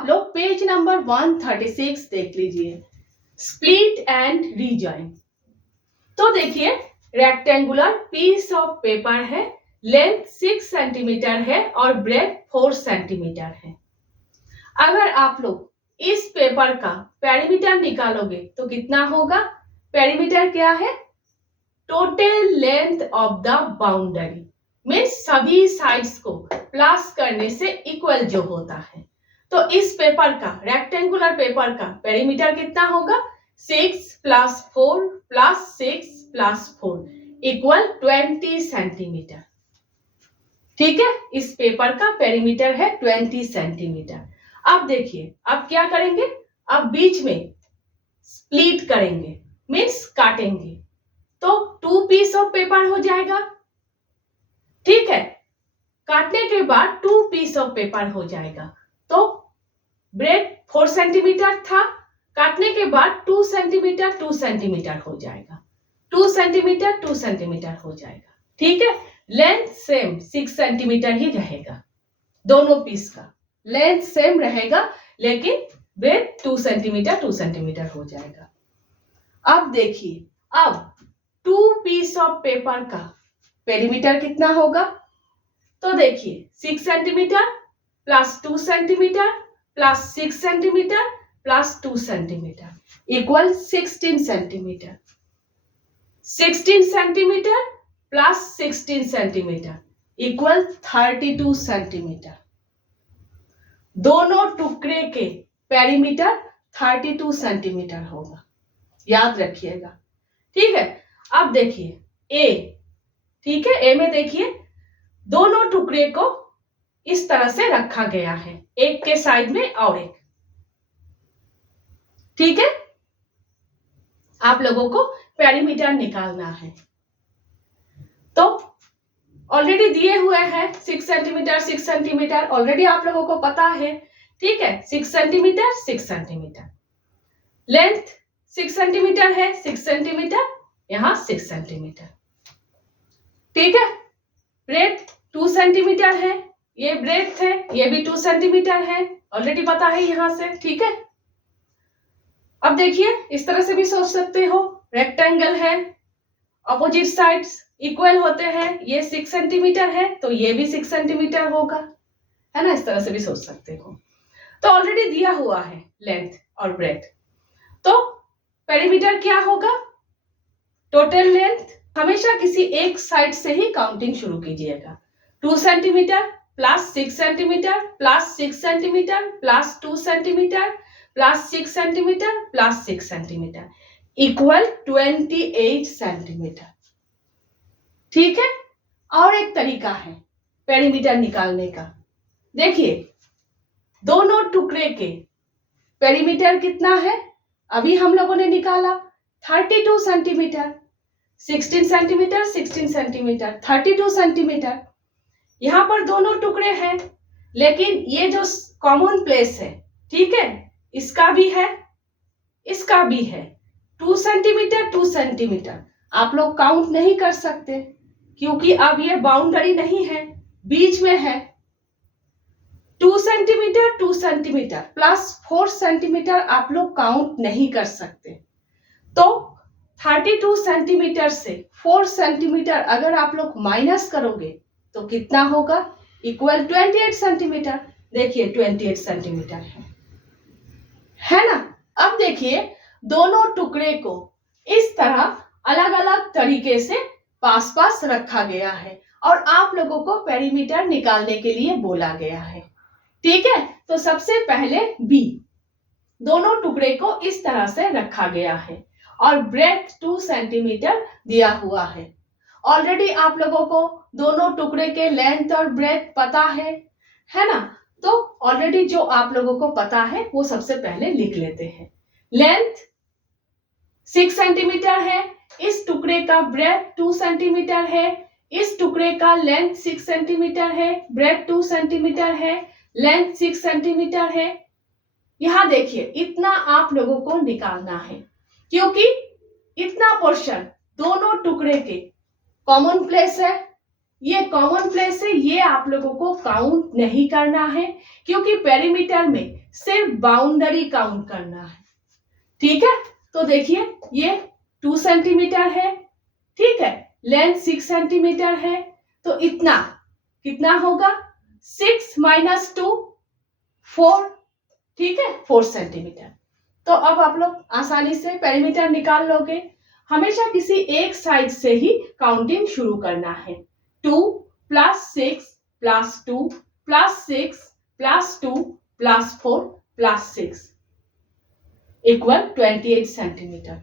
आप लोग page number 136 देख लीजिए, स्प्लिट एंड रीजॉइन। तो देखिए, रेक्टेंगुलर पीस ऑफ पेपर है, लेंथ 6 सेंटीमीटर है और ब्रेथ 4 सेंटीमीटर है। अगर आप लोग इस पेपर का पेरीमीटर निकालोगे तो कितना होगा? पेरीमीटर क्या है? Total length of the boundary, means सभी साइड्स को प्लस करने से इक्वल जो होता है। तो इस पेपर का, रेक्टेंगुलर पेपर का पेरीमीटर कितना होगा? 6 plus 4 plus 6 plus 4 equal 20 centimetre. ठीक है, इस पेपर का पेरीमीटर है 20 सेंटीमीटर। अब देखिए, अब क्या करेंगे? अब बीच में स्प्लिट करेंगे, मीन्स काटेंगे, तो 2 पीस ऑफ पेपर हो जाएगा। ठीक है, काटने के बाद 2 पीस ऑफ पेपर हो जाएगा। तो ब्रेथ 4 सेंटीमीटर था, काटने के बाद 2 सेंटीमीटर 2 सेंटीमीटर हो जाएगा, 2 सेंटीमीटर 2 सेंटीमीटर हो जाएगा। ठीक है, लेंथ सेम 6 सेंटीमीटर ही रहेगा, दोनों पीस का लेंथ सेम रहेगा, लेकिन ब्रेथ 2 सेंटीमीटर 2 सेंटीमीटर हो जाएगा। अब देखिए, अब 2 पीस ऑफ पेपर का पेरीमीटर कितना होगा? तो देखिए, 6 centimetre plus 2 centimetre plus 6 centimetre plus 2 centimetre equal 16 centimetre. 16 centimetre plus 16 centimetre equal 32 centimetre. दोनों टुकड़े के पेरीमीटर 32 सेंटीमीटर होगा, याद रखिएगा। ठीक है, अब देखिए ए। ठीक है, ए में देखिए दोनों टुकड़े को इस तरह से रखा गया है, एक के साइड में और एक। ठीक है, आप लोगों को पेरीमीटर निकालना है। तो ऑलरेडी दिए हुए हैं 6 सेंटीमीटर 6 सेंटीमीटर, ऑलरेडी आप लोगों को पता है। ठीक है, 6 सेंटीमीटर 6 सेंटीमीटर, लेंथ 6 सेंटीमीटर है, 6 सेंटीमीटर यहां 6 सेंटीमीटर। ठीक है, ब्रेथ 2 सेंटीमीटर है, ये ब्रेथ है, ये भी 2 सेंटीमीटर है, ऑलरेडी पता है यहां से। ठीक है, अब देखिए इस तरह से भी सोच सकते हो, रेक्टेंगल है, अपोजिट साइड्स इक्वल होते हैं, ये 6 सेंटीमीटर है तो ये भी 6 सेंटीमीटर होगा, है ना? इस तरह से भी सोच सकते हो। तो ऑलरेडी दिया हुआ है लेंथ और ब्रेथ, तो पेरीमीटर क्या होगा? टोटल लेंथ हमेशा किसी एक साइड से ही काउंटिंग शुरू कीजिएगा। 2 centimetre plus 6 centimetre plus 6 centimetre plus 2 centimetre plus 6 centimetre plus 6 centimetre equal 28 centimetre. ठीक है, और एक तरीका है पेरीमीटर निकालने का। देखिए, दोनों टुकड़े के पेरीमीटर कितना है? अभी हम लोगों ने निकाला 32 सेंटीमीटर, 16 सेंटीमीटर 16 सेंटीमीटर 32 सेंटीमीटर। यहां पर दोनों टुकड़े हैं, लेकिन ये जो कॉमन प्लेस है, ठीक है, इसका भी है, इसका भी है। 2 सेंटीमीटर 2 सेंटीमीटर आप लोग काउंट नहीं कर सकते, क्योंकि अब ये बाउंड्री नहीं है, बीच में है। 2 सेंटीमीटर 2 सेंटीमीटर प्लस 4 सेंटीमीटर आप लोग काउंट नहीं कर सकते। तो 32 सेंटीमीटर से 4 सेंटीमीटर अगर आप लोग माइनस करोगे तो कितना होगा? Equal 28 centimetre. देखिए 28 सेंटीमीटर है ना? अब देखिए, दोनों टुकड़े को इस तरह अलग अलग तरीके से पास पास रखा गया है और आप लोगों को पेरीमीटर निकालने के लिए बोला गया है। ठीक है, तो सबसे पहले बी, दोनों टुकड़े को इस तरह से रखा गया है और ब्रेथ 2 सेंटीमीटर दिया हुआ है। ऑलरेडी आप लोगों को दोनों टुकड़े के लेंथ और ब्रेथ पता है ना? तो ऑलरेडी जो आप लोगों को पता है वो सबसे पहले लिख लेते हैं। लेंथ 6 सेंटीमीटर है, इस टुकड़े का ब्रेथ 2 सेंटीमीटर है, इस टुकड़े का लेंथ 6 सेंटीमीटर है, ब्रेथ 2 सेंटीमीटर है, लेंथ 6 सेंटीमीटर है। यहां देखिए, इतना आप लोगों को निकालना है, क्योंकि इतना पोर्शन दोनों टुकड़े के कॉमन प्लेस है, ये कॉमन प्लेस है, ये आप लोगों को काउंट नहीं करना है, क्योंकि पेरीमीटर में सिर्फ बाउंड्री काउंट करना है। ठीक है, तो देखिए ये 2 सेंटीमीटर है, ठीक है, लेंथ 6 सेंटीमीटर है, तो इतना कितना होगा, 6 - 2 4, ठीक है, 4 सेंटीमीटर। तो अब आप लोग आसानी से पेरीमीटर निकाल लोगे। हमेशा किसी एक साइड से ही काउंटिंग शुरू करना है। 2 + 6 + 2 + 6 + 2 + 4 + 6 = 28 सेंटीमीटर।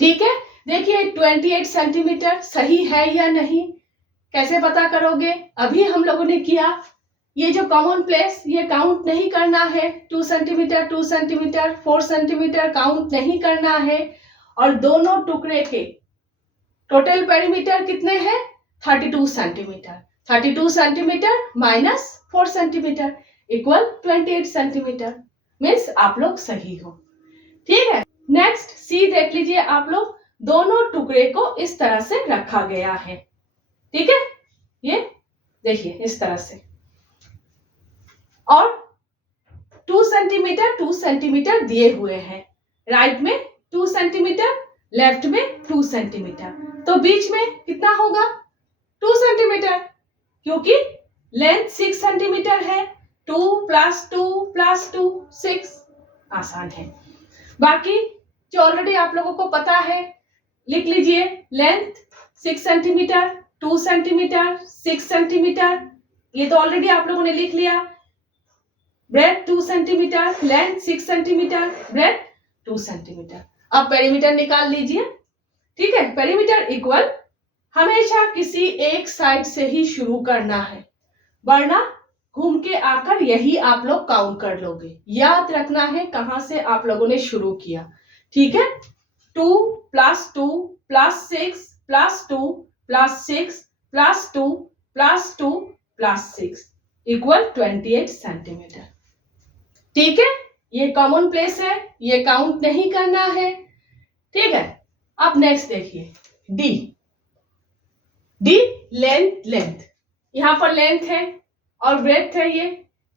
ठीक है, देखिए 28 सेंटीमीटर सही है या नहीं, कैसे पता करोगे? अभी हम लोगों ने किया, ये जो कॉमन प्लेस ये काउंट नहीं करना है, 2 सेंटीमीटर 2 सेंटीमीटर 4 सेंटीमीटर काउंट नहीं करना है, और दोनों टुकड़े के टोटल पेरीमीटर कितने हैं, 32 centimetre. 32 centimetre - 4 centimetre = 28 centimetre, means आप लोग सही हो। ठीक है, नेक्स्ट सी देख लीजिए आप लोग, दोनों टुकड़े को इस तरह से रखा गया है। ठीक है, ये देखिए इस तरह से, और 2 सेंटीमीटर 2 सेंटीमीटर दिए हुए हैं, राइट में 2 सेंटीमीटर, लेफ्ट में 2 सेंटीमीटर, तो बीच में कितना होगा, 2 सेंटीमीटर, क्योंकि लेंथ 6 सेंटीमीटर है, 2 + 2 + 2 6, आसान है। बाकी जो ऑलरेडी आप लोगों को पता है लिख लीजिए, लेंथ 6 सेंटीमीटर 2 सेंटीमीटर 6 सेंटीमीटर, ये तो ऑलरेडी आप लोगों ने लिख लिया। Breadth 2 centimetre, length 6 centimetre, breadth 2 centimetre. अब पेरीमीटर निकाल लीजिए। ठीक है, पेरीमीटर इक्वल हमेशा किसी एक साइड से ही शुरू करना है, वरना घूम के आकर यही आप लोग काउंट कर लोगे। याद रखना है कहां से आप लोगों ने शुरू किया। ठीक है, 2 + 2 + 6 + 2 + 6 + 2 + 2 + 6 = 28 सेंटीमीटर। ठीक है, ये कॉमन प्लेस है, ये काउंट नहीं करना है। ठीक है, अब नेक्स्ट देखिए, डी लेंथ, यहां पर लेंथ है और ब्रेथ है ये।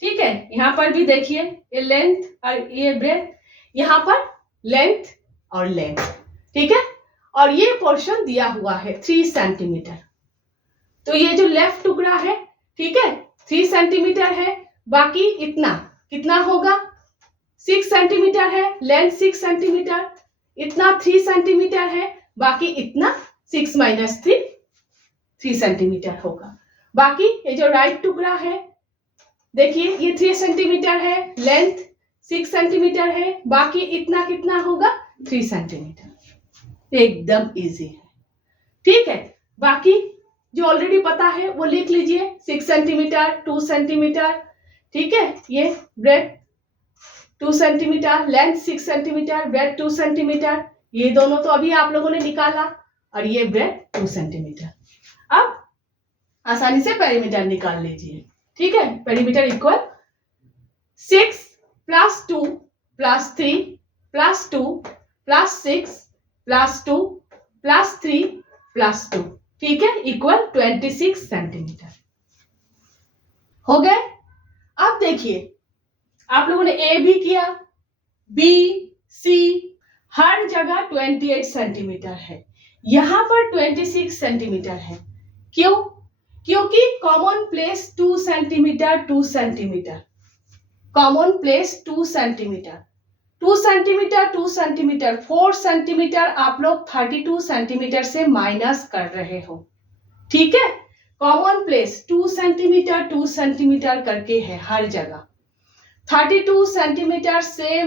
ठीक है, यहां पर भी देखिए ये लेंथ और ये ब्रेथ, यहां पर लेंथ और लेंथ। ठीक है, और ये पोर्शन दिया हुआ है 3 सेंटीमीटर, तो ये जो लेफ्ट टुकड़ा है, ठीक है, 3 सेंटीमीटर है, बाकी इतना कितना होगा, 6 सेंटीमीटर है, लेंथ 6 सेंटीमीटर, इतना 3 सेंटीमीटर है, बाकी इतना 6 - 3 सेंटीमीटर होगा। बाकी ये जो राइट टुकड़ा है, देखिए ये 3 सेंटीमीटर है, लेंथ 6 सेंटीमीटर है, बाकी इतना कितना होगा, 3 सेंटीमीटर। एकदम इजी है। ठीक है, बाकी जो ऑलरेडी पता है वो लिख लीजिए, 6 सेंटीमीटर 2 सेंटीमीटर, ठीक है, ये breadth 2 centimetre, length 6 centimetre, breadth 2 centimetre, ये दोनों तो अभी आप लोगों ने निकाला, और ये ब्रेथ 2 सेंटीमीटर। अब आसानी से पेरीमीटर निकाल लीजिए। ठीक है, पेरीमीटर इक्वल 6 + 2 + 3 + 2 + 6 + 2 + 3 + 2, ठीक है, इक्वल 26 सेंटीमीटर हो गए। अब देखिए, आप लोगों ने ए भी किया, बी सी, हर जगह 28 सेंटीमीटर है, यहां पर 26 सेंटीमीटर है। क्यों? क्योंकि common place 2 centimetre 2 centimetre, common place 2 centimetre 2 centimetre 2 centimetre 4 centimetre आप लोग 32 सेंटीमीटर से माइनस कर रहे हो। ठीक है, कॉमन प्लेस 2 सेंटीमीटर 2 सेंटीमीटर करके है हर जगह। 32 सेंटीमीटर से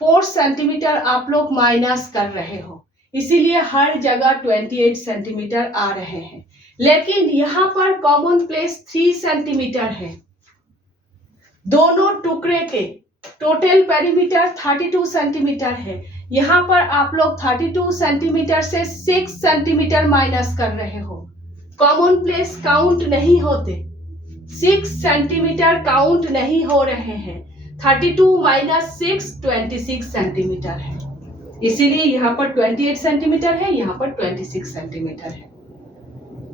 4 सेंटीमीटर आप लोग माइनस कर रहे हो, इसीलिए हर जगह 28 सेंटीमीटर आ रहे हैं। लेकिन यहां पर कॉमन प्लेस 3 सेंटीमीटर है, दोनों टुकड़े के टोटल पेरीमीटर 32 सेंटीमीटर है। यहां पर आप लोग 32 सेंटीमीटर से 6 सेंटीमीटर माइनस कर रहे हो। कॉमन प्लेस काउंट नहीं होते, 6 सेंटीमीटर काउंट नहीं हो रहे हैं। 32 - 6 26 सेंटीमीटर है, इसीलिए यहाँ पर 28 सेंटीमीटर है, यहाँ पर 26 सेंटीमीटर है।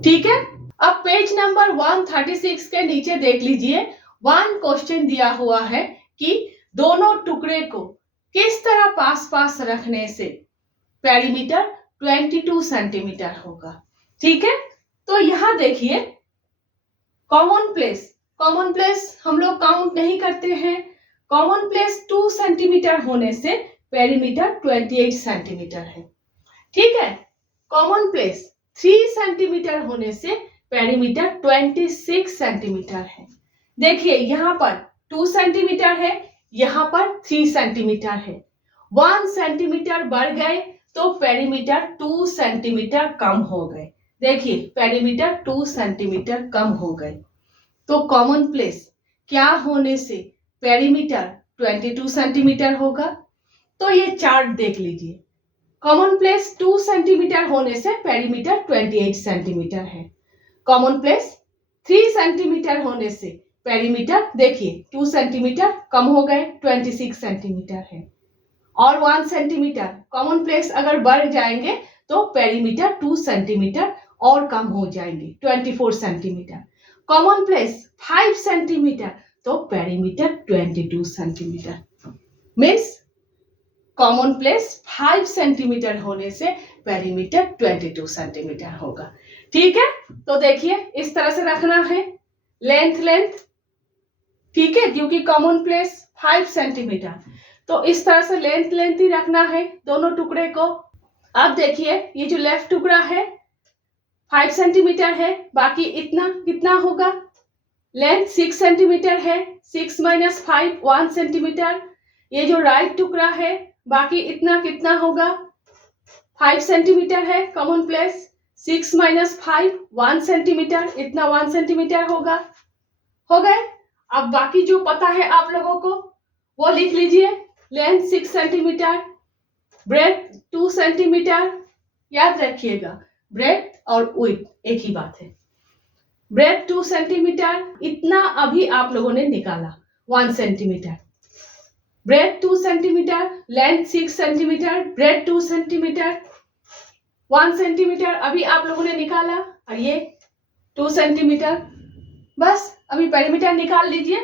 ठीक है, अब पेज नंबर 136 के नीचे देख लीजिए, वन क्वेश्चन दिया हुआ है कि दोनों टुकड़े को किस तरह पास पास रखने से पेरीमीटर 22 सेंटीमीटर होगा। ठीक है, तो यहां देखिए कॉमन प्लेस हम लोग काउंट नहीं करते हैं। कॉमन प्लेस 2 सेंटीमीटर होने से पेरीमीटर 28 सेंटीमीटर है। ठीक है, कॉमन प्लेस 3 सेंटीमीटर होने से पेरीमीटर 26 सेंटीमीटर है। देखिए यहाँ पर 2 सेंटीमीटर है, यहाँ पर 3 सेंटीमीटर है। 1 सेंटीमीटर बढ़ गए तो पेरीमीटर 2 सेंटीमीटर कम हो गए। देखिए पेरीमीटर 2 सेंटीमीटर कम हो गए। तो कॉमन प्लेस क्या होने से पेरीमीटर 22 सेंटीमीटर होगा। तो ये चार्ट देख लीजिए, कॉमन प्लेस 2 सेंटीमीटर होने से पेरीमीटर 28 सेंटीमीटर है। कॉमन प्लेस 3 सेंटीमीटर होने से पेरीमीटर देखिए 2 सेंटीमीटर कम हो गए, 26 सेंटीमीटर है। और 1 सेंटीमीटर कॉमन प्लेस अगर बढ़ जाएंगे तो पेरीमीटर 2 सेंटीमीटर और कम हो जाएंगे, 24 सेंटीमीटर। कॉमन प्लेस 5 सेंटीमीटर तो perimeter 22 centimetre. Means common place 5 centimetre होने से पेरीमीटर 22 सेंटीमीटर होगा। ठीक है, तो देखिए इस तरह से रखना है लेंथ। ठीक है, क्योंकि कॉमन प्लेस 5 सेंटीमीटर, तो इस तरह से लेंथ ही रखना है दोनों टुकड़े को। अब देखिए ये जो लेफ्ट टुकड़ा है 5 सेंटीमीटर है, बाकी इतना कितना होगा, लेंथ 6 सेंटीमीटर है, 6 माइनस 5 1 सेंटीमीटर। ये जो राइट टुकड़ा है बाकी इतना कितना होगा, 5 सेंटीमीटर है कॉमन प्लेस, 6 माइनस 5 1 सेंटीमीटर, इतना 1 सेंटीमीटर होगा। हो गए। अब बाकी जो पता है आप लोगों को वो लिख लीजिए, लेंथ 6 सेंटीमीटर, ब्रेथ 2 सेंटीमीटर। याद रखिएगा ब्रेथ और विड्थ एक ही बात है। ब्रेथ 2 सेंटीमीटर, इतना अभी आप लोगों ने निकाला 1 centimetre. Breadth 2 centimetre, length 6 centimetre, breadth 2 centimetre, 1 centimetre अभी आप लोगों ने निकाला, और ये 2 सेंटीमीटर। बस अभी पेरीमीटर निकाल लीजिए।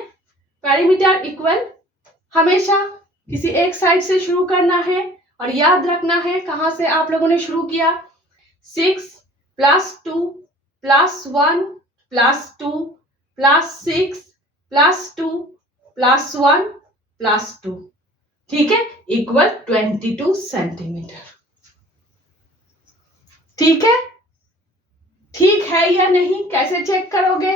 पेरीमीटर इक्वल हमेशा किसी एक साइड से शुरू करना है, और याद रखना है कहां से आप लोगों ने शुरू किया, 6 plus 2 plus 1 plus 2 plus 6 plus 2 plus 1 plus 2। ठीक है, इक्वल 22 सेंटीमीटर। ठीक है, ठीक है या नहीं कैसे चेक करोगे।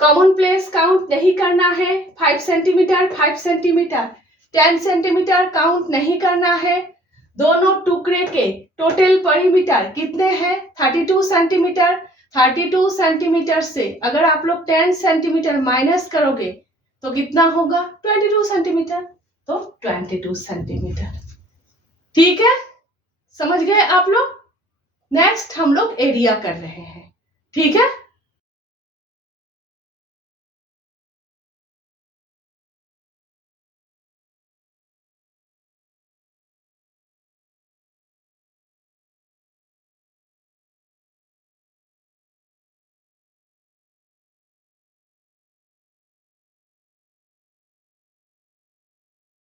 कॉमन प्लेस काउंट नहीं करना है, 5 सेंटीमीटर 5 सेंटीमीटर, 10 सेंटीमीटर काउंट नहीं करना है। दोनों टुकड़े के टोटल पेरीमीटर कितने हैं, 32 सेंटीमीटर। 32 सेंटीमीटर से अगर आप लोग 10 सेंटीमीटर माइनस करोगे तो कितना होगा, 22 सेंटीमीटर, तो 22 सेंटीमीटर। ठीक है, समझ गए आप लोग। नेक्स्ट हम लोग एरिया कर रहे हैं। ठीक है,